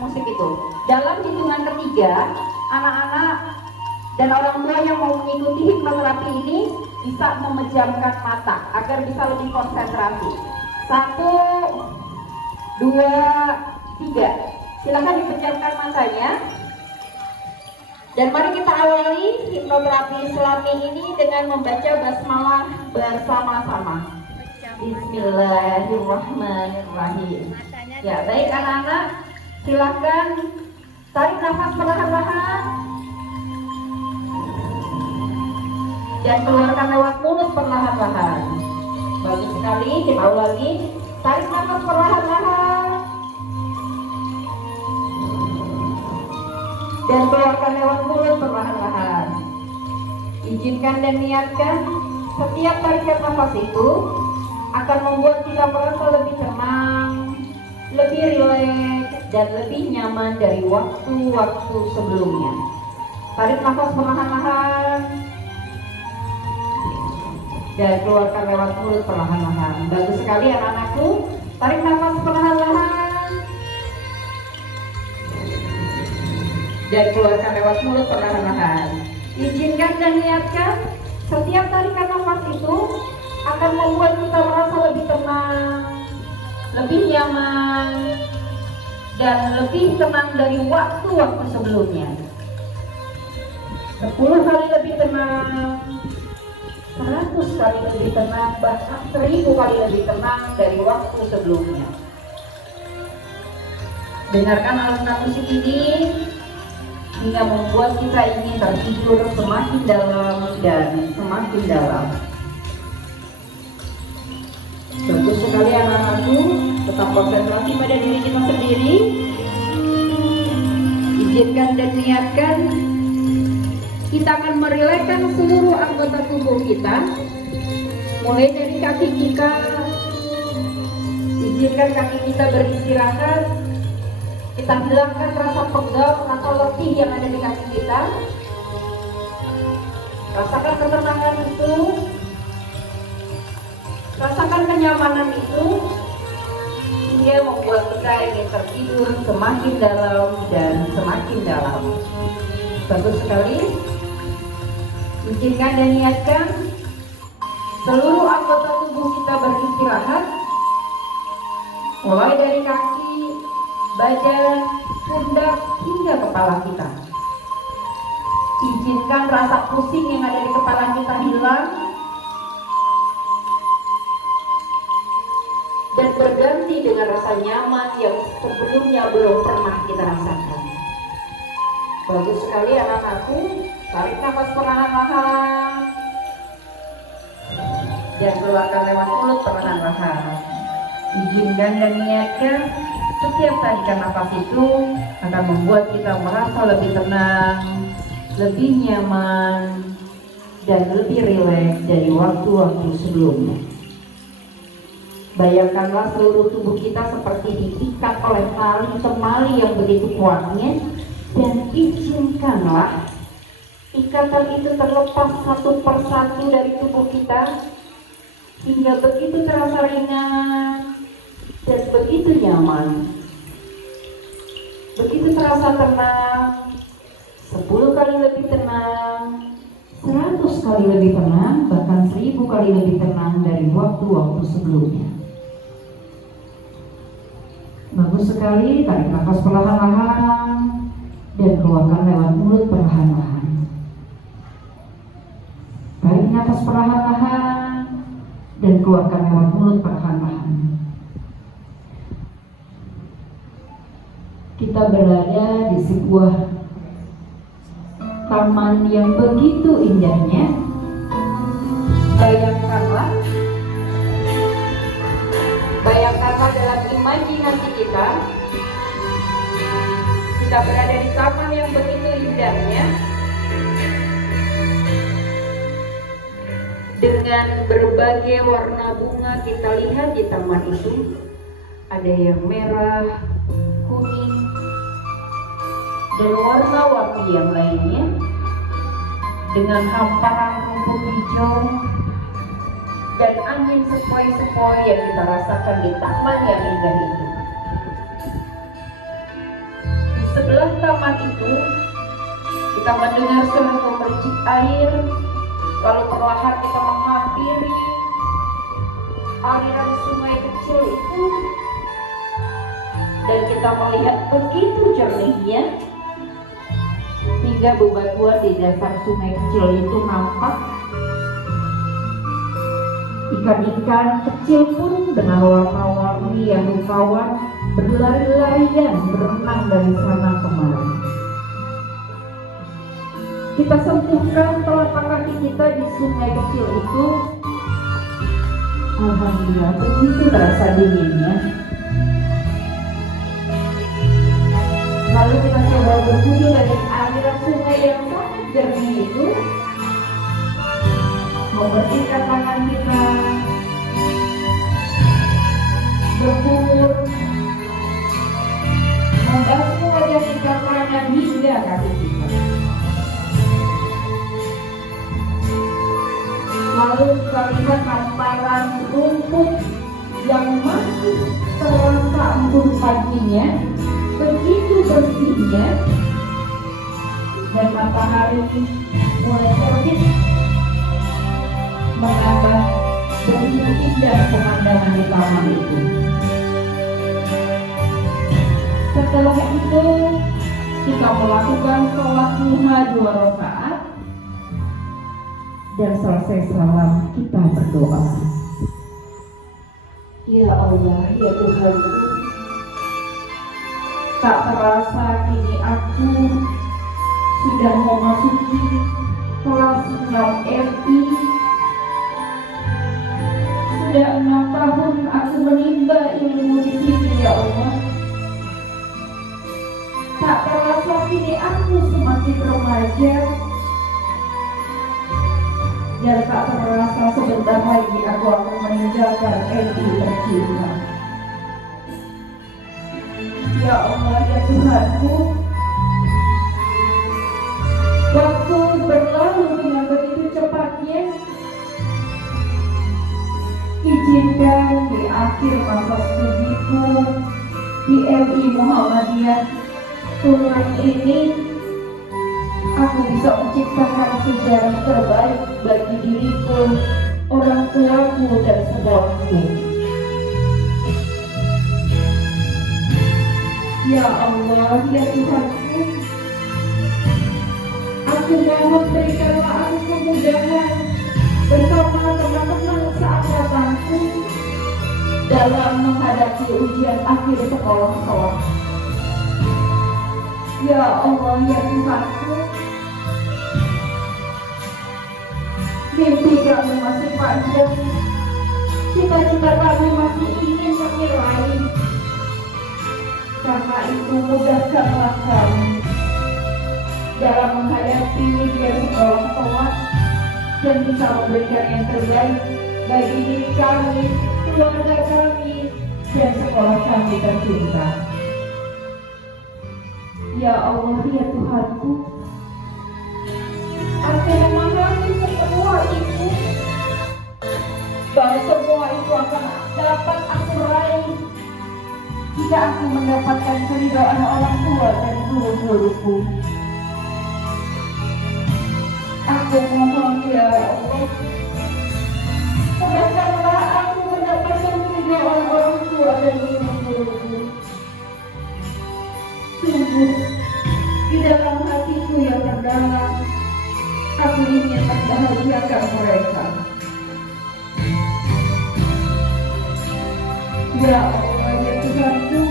musik itu. Dalam hitungan ketiga, anak-anak dan orang tua yang mau mengikuti hipnoterapi ini bisa memejamkan mata agar bisa lebih konsentrasi. 1, 2, 3. Silakan dipejamkan matanya. Dan mari kita awali hipnoterapi Islami ini dengan membaca basmalah bersama-sama. Bismillahirrahmanirrahim. Ya, baik anak-anak, silakan tarik nafas perlahan-lahan dan keluarkan lewat mulut perlahan-lahan. Bagus sekali, kita ulangi. Tarik nafas perlahan-lahan dan keluarkan lewat mulut perlahan-lahan. Izinkan dan niatkan setiap tarikan nafas itu akan membuat kita merasa lebih tenang, lebih rileks, dan lebih nyaman dari waktu-waktu sebelumnya. Tarik nafas perlahan-lahan dan keluarkan lewat mulut perlahan-lahan. Bagus sekali anak-anakku. Tarik nafas perlahan-lahan dan keluarkan lewat mulut perlahan-lahan. Izinkan dan niatkan setiap tarikan nafas itu akan membuat kita merasa lebih tenang, lebih nyaman, dan lebih tenang dari waktu-waktu sebelumnya. 10 kali lebih tenang, 100 kali lebih tenang, bahkan 1000 kali lebih tenang dari waktu sebelumnya. Dengarkan alunan musik ini hingga membuat kita ingin tertidur semakin dalam dan semakin dalam. Bagus sekali anak-anakku, tetap konsentrasi pada diri kita sendiri. Izinkan dan niatkan kita akan merilekskan seluruh anggota tubuh kita, mulai dari kaki kita. Izinkan kaki kita beristirahat. Kita hilangkan rasa pegal, rasa letih yang ada di kaki kita. Rasakan ketenangan itu, rasakan kenyamanan itu, hingga membuat kita ingin tertidur semakin dalam dan semakin dalam. Bagus sekali. Izinkan dan niatkan seluruh anggota tubuh kita beristirahat, mulai dari kaki, badan, pundak, hingga kepala kita. Izinkan rasa pusing yang ada di kepala kita hilang dan berganti dengan rasa nyaman yang sebelumnya belum pernah kita rasakan. Bagus sekali anak-anakku. Tarik nafas perlahan-lahan dan keluarkan lewat mulut perlahan-lahan. Izinkan dan niatkan setiap tarikan nafas itu akan membuat kita merasa lebih tenang, lebih nyaman, dan lebih rileks dari waktu-waktu sebelumnya. Bayangkanlah seluruh tubuh kita seperti diikat oleh tali temali yang begitu kuatnya, dan izinkanlah ikatan itu terlepas satu persatu dari tubuh kita hingga begitu terasa ringan dan begitu nyaman, begitu terasa tenang. 10 kali lebih tenang, 100 kali lebih tenang, bahkan 1000 kali lebih tenang dari waktu-waktu sebelumnya. Bagus sekali. Tarik nafas perlahan-lahan dan keluarkan lewat mulut perlahan-lahan. Tarik nafas perlahan-lahan dan keluarkan lewat mulut perlahan-lahan. Kita berada di sebuah taman yang begitu indahnya. Bayangkanlah dalam imajinasi kita berada di taman yang begitu indahnya, dengan berbagai warna bunga. Kita lihat di taman itu ada yang merah, kuning, dan warna-warni yang lainnya, dengan hamparan rumput hijau dan angin sepoi-sepoi yang kita rasakan di taman yang indah itu. sebelah taman itu kita mendengar suara gemericik air, lalu perlahan kita menghampiri aliran sungai kecil itu, dan kita melihat begitu jernihnya hingga bebatuan di dasar sungai kecil itu nampak. Ikan-ikan kecil pun dengan warna-warni yang rupawan berlari-larian berenang dari sana kemari. Kita sentuhkan telapak kaki kita di sungai kecil itu. Alhamdulillah, begitu terasa dinginnya. Lalu kita coba berwudu dari aliran sungai yang sangat jernih itu, membersihkan tangan kita, berkumur, membasuh wajah kita tangan hingga kaki kita. Lalu kita lihat hamparan rumput yang masih terasa embun paginya, begitu bersihnya, dan matahari mulai terbit menambah begitu indah pemandangan di taman itu. Setelah itu kita melakukan sholat duha 2 rakaat, dan selesai salam kita berdoa. Ya Allah, ya Tuhanku, tak terasa kini aku sudah memasuki kelas 6 MI. Sudah 6 tahun aku menimba ilmu di sini, ya Allah. Tak terasa kini aku semakin remaja, dan tak terasa sebentar lagi aku akan meninggalkan MI tercinta. Ya Allah, ya Tuhanku, waktu berlalu dengan begitu cepatnya. Izinkan di akhir masa studiku di MI Muhammadiyah Tulung ini, aku bisa menciptakan sejarah terbaik bagi diriku, orang tuaku, dan sekolahku. Ya Allah, ya Tuhanku, aku mohon berikanlah aku kemudahan bersama teman-teman seangkatanku dalam menghadapi ujian akhir sekolah kelak. Ya Allah, ya Tuhanku, mimpi kami masih panjang, cita-cita kami masih ingin menilai. Karena itu mudahkanlah kami dalam menghadapi ujian sekolah kelak, dan bisa memberikan yang terbaik bagi diri kami, keluarga kami, dan sekolah kami tercinta. Ya Allah, ya Tuhanku, aku memahami semua itu, bahwa semua itu akan dapat aku raih jika aku mendapatkan keridhaan orang tua dan guru-guruku. Aku mohon, ya Allah, berikanlah aku mendapatkan keridhaan orang tua dan guru-guruku. Sungguh, di dalam hatiku yang terdalam, aku ingin membahagiakan mereka. Ya Allah, ya Tuhanku,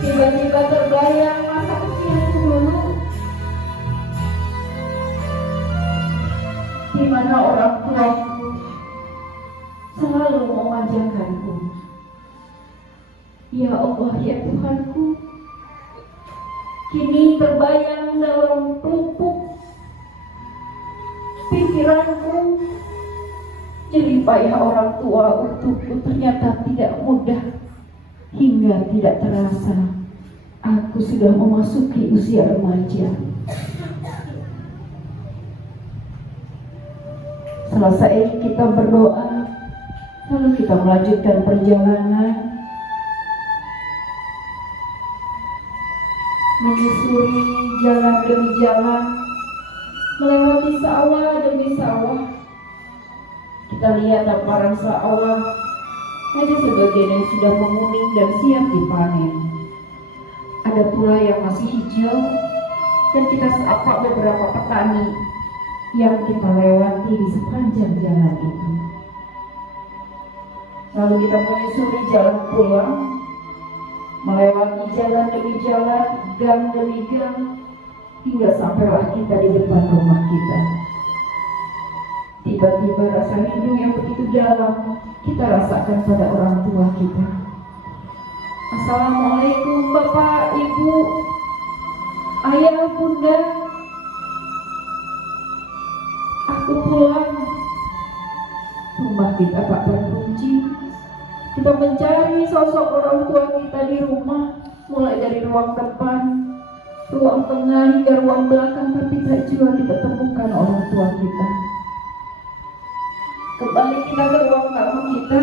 tiba-tiba terbayang masa kecilku dulu, di mana orang tuaku selalu memanjakanku. Ya Allah, ya Tuhanku, kini terbayang dalam pelupuk pikiranku, jerih payah orang tua untukku ternyata tidak mudah. Hingga tidak terasa aku sudah memasuki usia remaja. Selesai kita berdoa, lalu kita melanjutkan perjalanan. menyusuri jalan demi jalan, melewati sawah demi sawah. Kita lihat hamparan sawah, ada sebagian yang sudah menguning dan siap dipanen. Ada pula yang masih hijau, dan kita sapa beberapa petani yang kita lewati di sepanjang jalan itu. Lalu kita menyusuri jalan pulang, melewati jalan demi jalan, gang demi gang, hingga sampailah kita di depan rumah kita. Tiba-tiba rasa rindu yang begitu dalam kita rasakan pada orang tua kita. Assalamualaikum Bapak, Ibu, Ayah, Bunda. Aku pulang. Rumah kita tak terkunci. Kita mencari sosok orang tua kita di rumah, mulai dari ruang depan, ruang tengah hingga ruang belakang, tapi tak juga kita temukan orang tua kita. Kembali kita ke ruang tamu kita.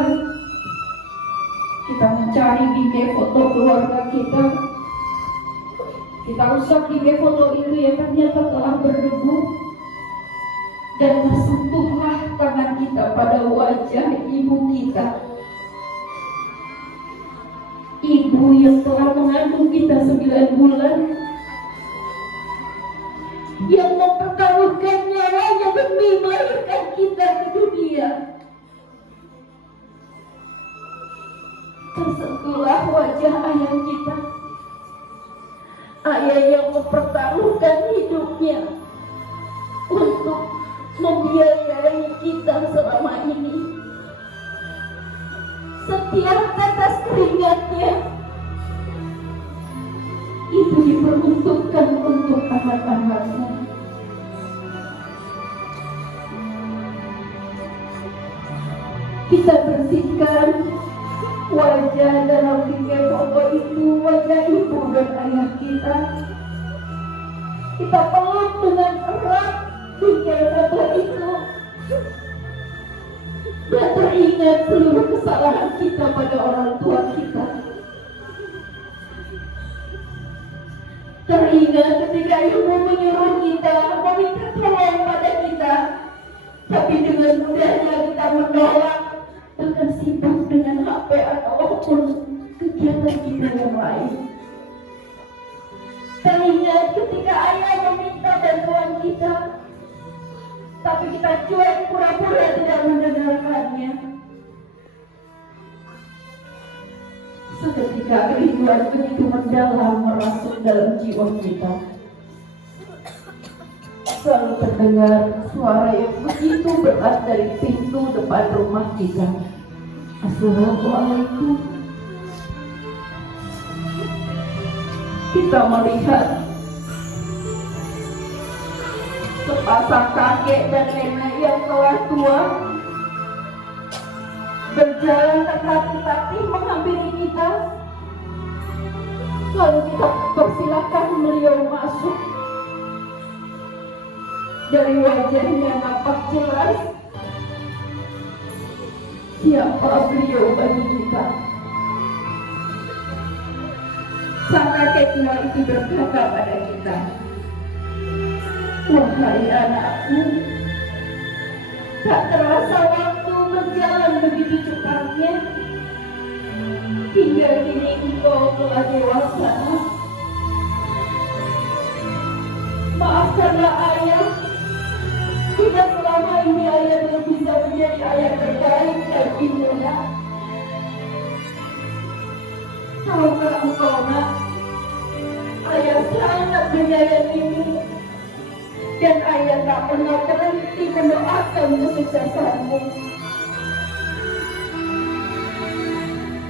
Kita mencari bingkai foto keluarga kita. Kita usap bingkai foto itu yang ternyata telah berdebu. Dan tersentuhlah tangan kita pada wajah ibu kita. Ibu yang telah mengandung kita 9 bulan, yang mempertaruhkan nyawanya demi melahirkan kita ke dunia. Tersentuhlah wajah ayah kita, ayah yang mempertaruhkan hidupnya untuk membiayai kita selama ini. Setiap tetes keringatnya itu diperuntukkan untuk anak-anaknya. Kita bersihkan wajah dalam bingkai foto itu, wajah ibu dan ayah kita. Kita peluk dengan erat bingkai foto itu, dan teringat seluruh kesalahan kita pada orang tua kita. Teringat ketika ibu menyuruh kita meminta tolong pada kita, tapi dengan mudahnya kita menolak, bahkan sibuk dengan HP ataupun kegiatan kita yang lain. Teringat ketika ayah meminta bantuan kita, tapi kita cuek, pura-pura tidak mendengarkannya. Seketika kerinduan begitu mendalam merasuk dalam jiwa kita. Selalu terdengar suara yang begitu berat dari pintu depan rumah kita. Assalamualaikum. Kita melihat sepasang kakek dan nenek yang telah tua berjalan tertatih-tatih menghampiri kita. Lalu kita persilahkan beliau masuk. Dari wajahnya nampak jelas siapa beliau bagi kita. Sang kakek tua itu berkata pada kita, "Wahai anakku, tak terasa waktu berjalan begitu cepatnya. Hingga kini engkau telah dewasa. Maafkanlah ayah, jika selama ini ayah belum bisa menjadi ayah terbaik bagimu, nak. Tahukah engkau, nak, ayah sangat menyayangimu, dan ayah tak pernah berhenti mendoakan kesuksesanmu.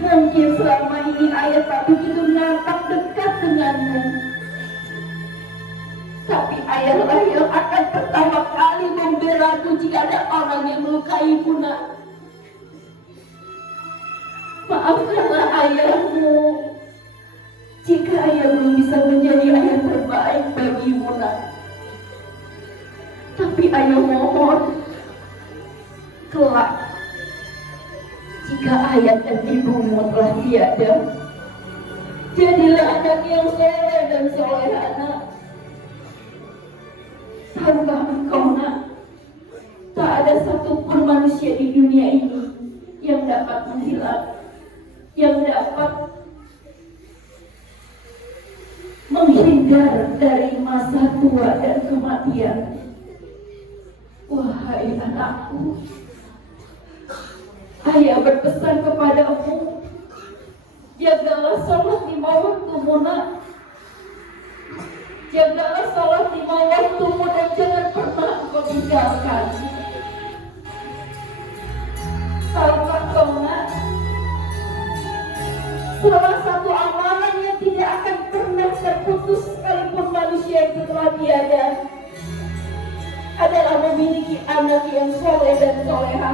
Mungkin selama ini ayah tak begitu nampak dekat denganmu, tapi ayahlah yang akan pertama kali membelaku jika ada orang yang melukaimu, nak. Maafkanlah ayahmu jika ayah belum bisa menjadi ayah terbaik bagimu, nak. Tapi ayah mohon, kelak jika ayah dan ibumu telah tiada, jadilah anak yang soleh dan soleha, nak. Tahukah engkau, nak, tak ada satupun manusia di dunia ini yang dapat menghilang, yang dapat menghindar dari masa tua dan kematian. Wahai anakku, ayah berpesan kepadamu, jagalah sholat lima waktumu, nak. Jagalah sholat lima waktumu dan jangan pernah kau tinggalkan. Tahukah kau, nak, salah satu amalan yang tidak akan pernah terputus sekalipun manusia itu telah tiada adalah memiliki anak yang soleh dan soleha,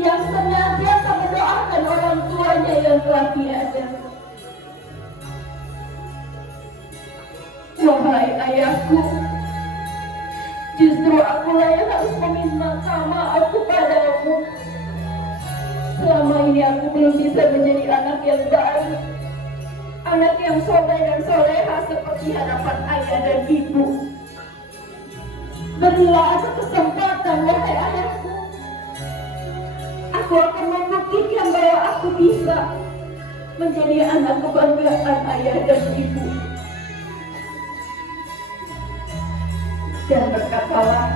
yang senantiasa mendoakan orang tuanya yang telah tiada. Wahai ayahku, justru akulah yang harus meminta maaf kepadamu. Selama ini aku belum bisa menjadi anak yang baik, anak yang soleh dan soleha seperti harapan ayah dan ibu. Berilah aku kesempatan, wahai ayahku. Aku akan membuktikan bahwa aku bisa menjadi anak kebanggaan ayah dan ibu. Dan berkatalah,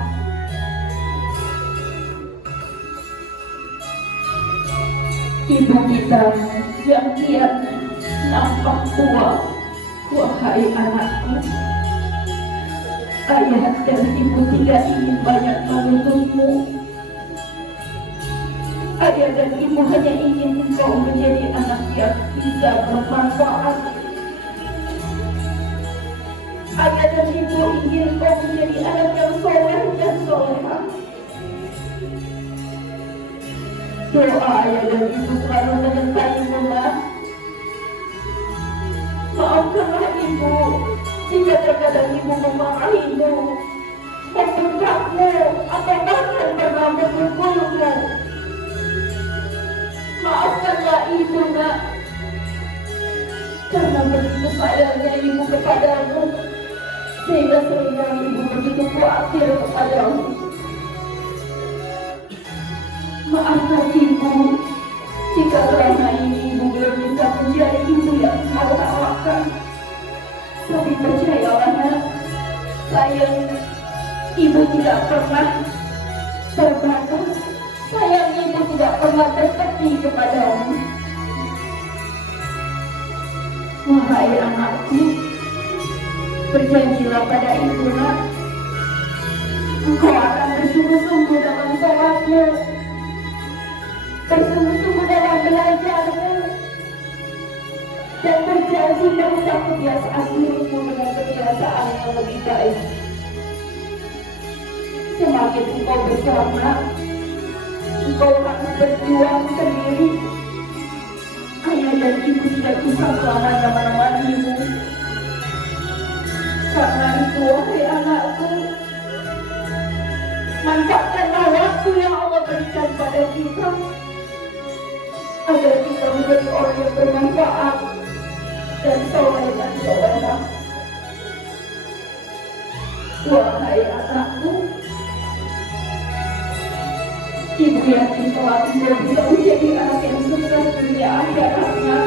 ibu kita yang kian nampak tua, wahai anakku. Ayah dan ibu tidak ingin banyak menuntutmu. Ayah dan ibu hanya ingin engkau menjadi anak yang bisa bermanfaat. Ayah dan ibu ingin engkau menjadi anak yang soleh dan soleha. Doa ayah dan ibu selalu menyertaimu, nak. Maafkanlah ibu jika terkadang ibu memarahimu, membentakmu, atau bahkan pernah memukulmu. Maafkanlah ibu, nak, karena begitu sayangnya ibu kepadamu, sehingga seringkali ibu begitu khawatir kepadamu. Maafkan ibu jika selama ini ibu belum bisa menjadi ibu yang kau harapkan. Tapi percayalah, nak, sayang ibu tidak pernah terbatas. Sayang ibu tidak pernah tersepi kepadamu. Wahai anakku, berjanjilah pada ibu, nak, engkau akan bersungguh-sungguh dalam sholatmu, bersungguh-sungguh dalam belajarmu, dan berjanji merubah kebiasaan burukmu dengan kebiasaan yang lebih baik. Semakin engkau besar, nak, engkau harus berjuang sendiri. Ayah dan ibu tidak bisa selamanya menemanimu. Karena itu, wahai anakku, manfaatkanlah waktu yang Allah berikan pada kita, agar kita menjadi orang yang bermanfaat dan soleh dan soleha. Wahai anakku, ibu yakin telah engkau bisa menjadi anak yang sukses dunia akhirat, nak.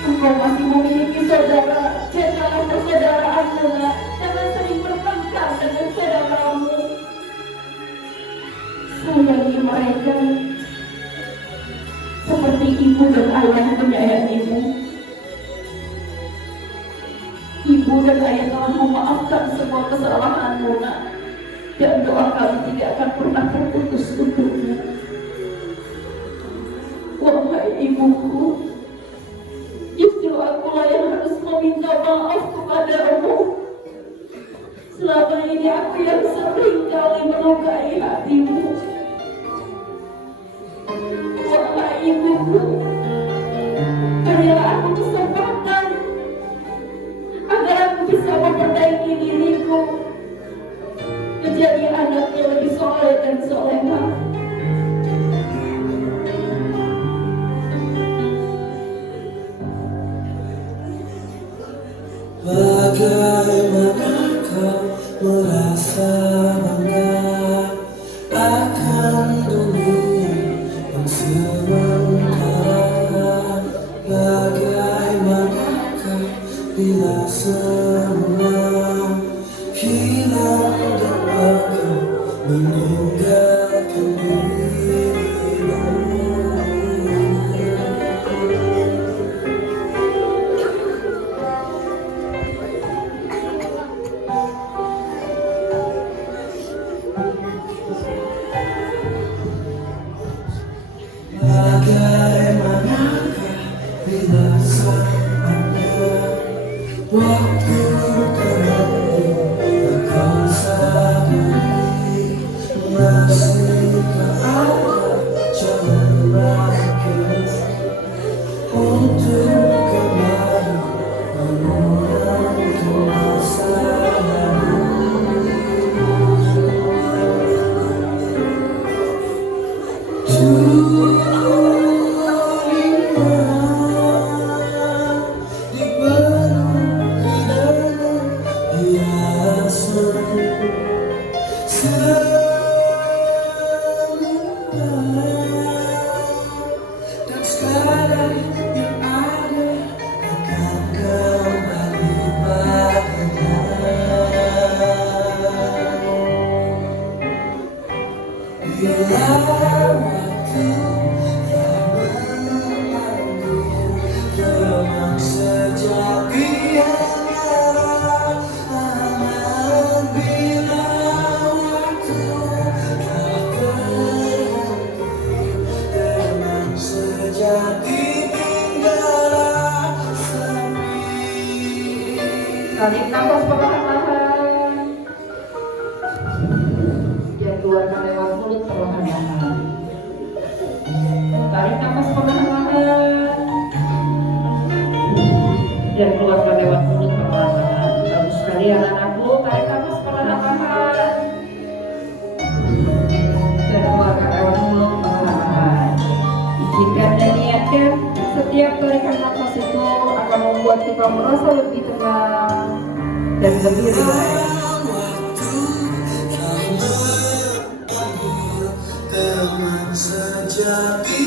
Engkau masih memiliki saudara, jagalah persaudaraanmu, nak. Jangan sering bertengkar dengan saudaramu. Sayangi mereka seperti ibu dan ayah menyayangimu. Ibu dan ayah telah memaafkan semua kesalahanmu, nak, dan doa kami tidak akan pernah terputus untukmu. Wahai ibuku, justru akulah yang harus meminta maaf kepadamu. Selama ini aku yang sering kali melukai hatimu. Wahai ibuku, berilah aku kesempatan agar aku bisa memperbaiki diriku, menjadi anak yang lebih soleh dan soleha. Bagaimana kau merasa bangga akan dunia yang sementara? Bagaimanakah bila semua hilang dan kau meninggalkan dirimu? Bagaimanakah bila saatnya waktu kembali akan sadari masihkah ada jalan berakhir untuk kembali mengulang ke masa lalu. Dan sekarang yang ada akan kembali padanya. Bila waktu yang memanggil dengan sejati hanyalah aman. Bila waktu telah berhenti dengan sejati tinggallah sepi. Tarik nafas perlahan-lahan dan keluarkan lewat mulut perlahan-lahan. Tarik nafas perlahan-lahan dan keluarkan lewat mulut perlahan-lahan. Bagus sekali anak-anakku, tarik nafas perlahan-lahan dan keluarkan lewat mulut perlahan-lahan. Izinkan dan niatkan setiap tarikan nafas itu akan membuat kita merasa lebih tenang dan lebih rileks. Waktu telah berlalu dengan sejati